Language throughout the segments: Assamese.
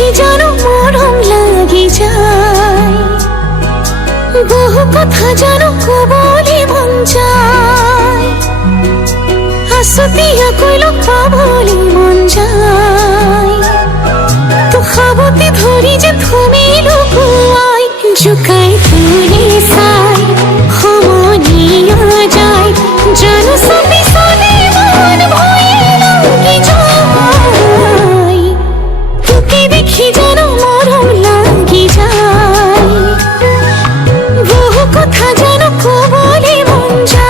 দেখি জানো মরম লাগি যায়, বহু কথা জানো কবলে মন যায়, আসতিয়া কইল পাবলে মন যায়, তো খাবতে ধরি যে তুমি লুকুয়াই, জুকাই তুলে সাই হমনিয়া যায়, জানো সবই সনে মন ভয়ে লাগি যায়, তোকে দেখি জানো মরম লাগি যায়, বহু কথা জানো কবলে মন যায়।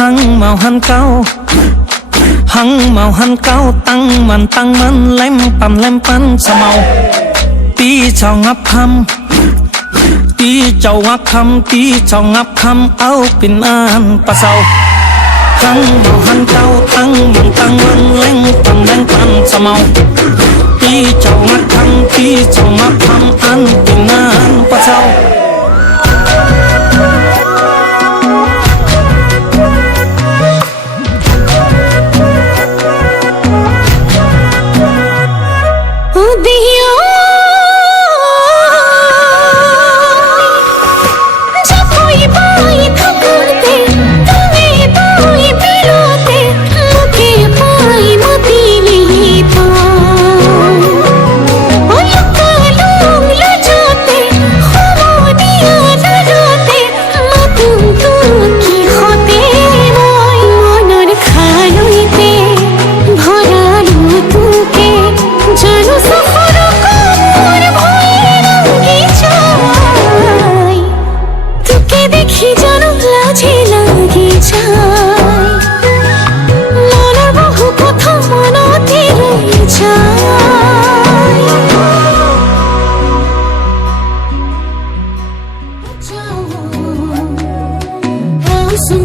hăng màu hăng cao tăng man lem pan sa màu tí chào ngắp khăm tí chào ngắp khăm áo pin an pa sau hăng màu hăng cao tăng man lem pan sa màu tí chào ngắp khăm an pin an pa sau sun